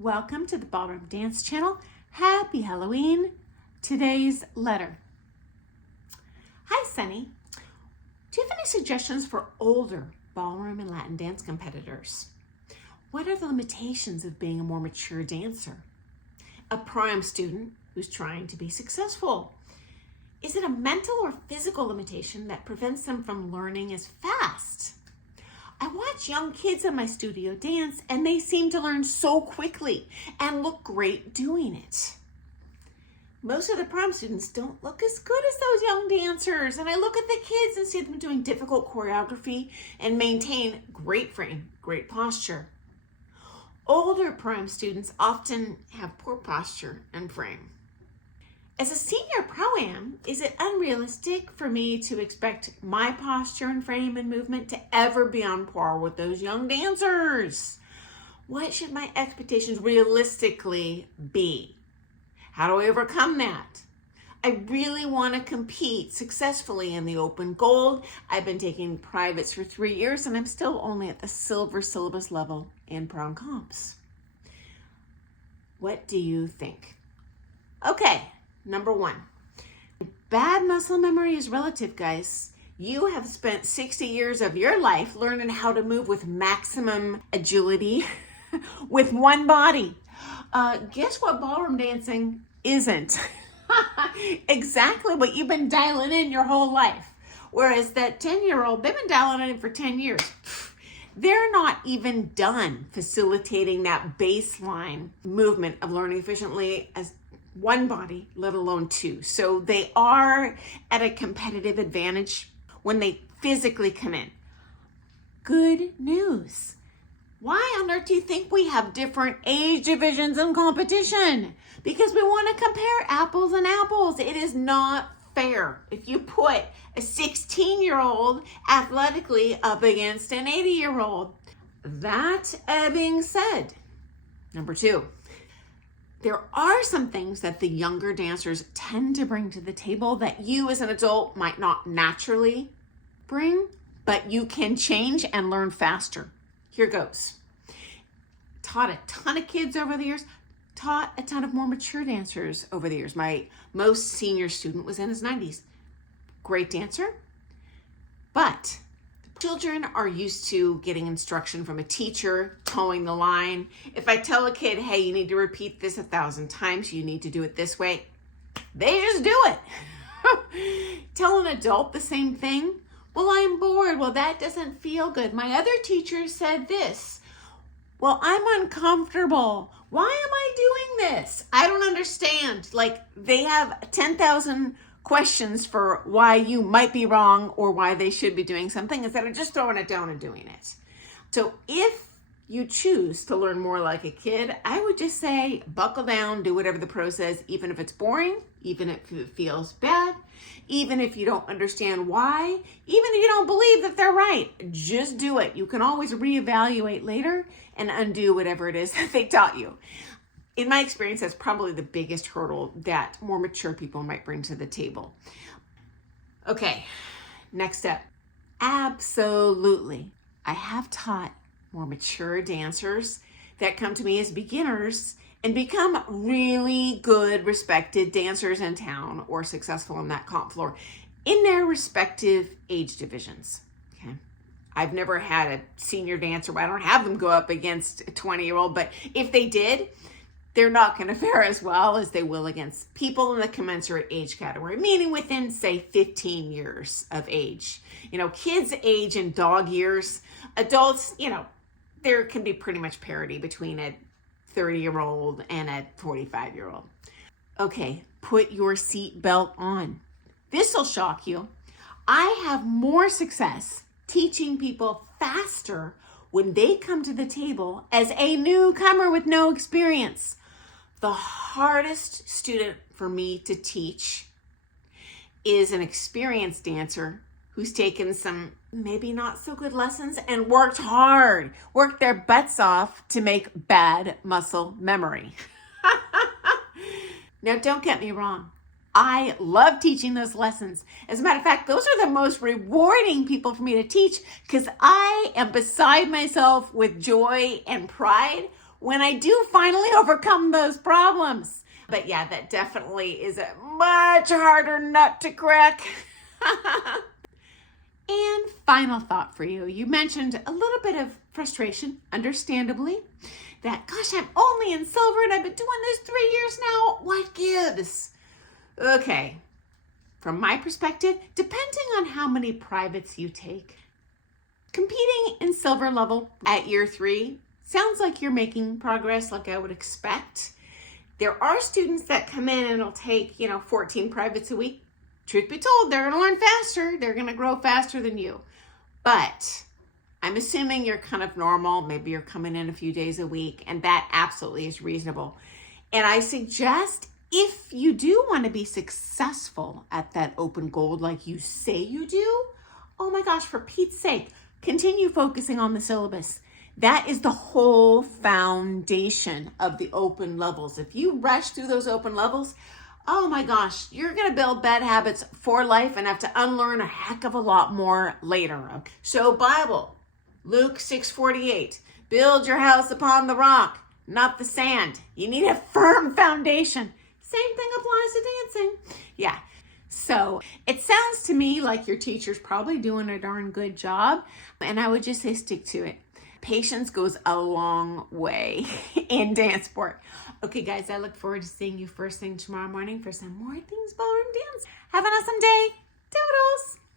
Welcome to the Ballroom Dance Channel. Happy Halloween. Today's letter. Hi, Sunny. Do you have any suggestions for older ballroom and Latin dance competitors? What are the limitations of being a more mature dancer? A prime student who's trying to be successful. Is it a mental or physical limitation that prevents them from learning as fast? I watch young kids in my studio dance and they seem to learn so quickly and look great doing it. Most of the prom students don't look as good as those young dancers, and I look at the kids and see them doing difficult choreography and maintain great frame, great posture. Older prom students often have poor posture and frame. As a senior pro-am, is it unrealistic for me to expect my posture and frame and movement to ever be on par with those young dancers? What should my expectations realistically be? How do I overcome that? I really want to compete successfully in the open gold. I've been taking privates for 3 years and I'm still only at the silver syllabus level in prom comps. What do you think? Okay. Number 1, bad muscle memory is relative, guys. You have spent 60 years of your life learning how to move with maximum agility with one body. Guess what ballroom dancing isn't? Exactly what you've been dialing in your whole life. Whereas that 10-year-old, they've been dialing it in for 10 years. They're not even done facilitating that baseline movement of learning efficiently as one body, let alone two. So they are at a competitive advantage when they physically come in. Good news. Why on earth do you think we have different age divisions in competition? Because we want to compare apples and apples. It is not fair if you put a 16-year-old athletically up against an 80-year-old. That being said, number 2, there are some things that the younger dancers tend to bring to the table that you as an adult might not naturally bring, but you can change and learn faster. Here goes. Taught a ton of kids over the years, taught a ton of more mature dancers over the years. My most senior student was in his 90s. Great dancer, but children are used to getting instruction from a teacher, towing the line. If I tell a kid, hey, you need to repeat this 1,000 times, you need to do it this way, they just do it. Tell an adult the same thing. Well, I'm bored. Well, that doesn't feel good. My other teacher said this. Well, I'm uncomfortable. Why am I doing this? I don't understand. Like, they have 10,000 questions for why you might be wrong or why they should be doing something instead of just throwing it down and doing it. So if you choose to learn more like a kid, I would just say buckle down, do whatever the pro says, even if it's boring, even if it feels bad, even if you don't understand why, even if you don't believe that they're right, just do it. You can always reevaluate later and undo whatever it is that they taught you. In my experience, that's probably the biggest hurdle that more mature people might bring to the table. Okay, next up. Absolutely. I have taught more mature dancers that come to me as beginners and become really good, respected dancers in town or successful on that comp floor in their respective age divisions. Okay. I've never had a senior dancer. I don't have them go up against a 20-year-old, but if they did, they're not going to fare as well as they will against people in the commensurate age category, meaning within, say, 15 years of age. You know, kids age in dog years. Adults, you know, there can be pretty much parity between a 30-year-old and a 45-year-old. Okay, put your seatbelt on. This will shock you. I have more success teaching people faster when they come to the table as a newcomer with no experience. The hardest student for me to teach is an experienced dancer who's taken some maybe not so good lessons and worked hard, worked their butts off to make bad muscle memory. Now, don't get me wrong. I love teaching those lessons. As a matter of fact, those are the most rewarding people for me to teach because I am beside myself with joy and pride when I do finally overcome those problems. But yeah, that definitely is a much harder nut to crack. And final thought for you. You mentioned a little bit of frustration, understandably, that, gosh, I'm only in silver and I've been doing this 3 years now. What gives? Okay. From my perspective, depending on how many privates you take, competing in silver level at year 3 sounds like you're making progress like I would expect. There are students that come in and will take, 14 privates a week. Truth be told, they're going to learn faster. They're going to grow faster than you. But I'm assuming you're kind of normal. Maybe you're coming in a few days a week, and that absolutely is reasonable. And I suggest if you do want to be successful at that open gold like you say you do, oh my gosh, for Pete's sake, continue focusing on the syllabus. That is the whole foundation of the open levels. If you rush through those open levels, oh my gosh, you're going to build bad habits for life and have to unlearn a heck of a lot more later. So Bible, Luke 6:48, build your house upon the rock, not the sand. You need a firm foundation. Same thing applies to dancing. Yeah. So it sounds to me like your teacher's probably doing a darn good job. And I would just say stick to it. Patience goes a long way in dance sport. Okay, guys, I look forward to seeing you first thing tomorrow morning for some more things ballroom dance. Have an awesome day. Toodles.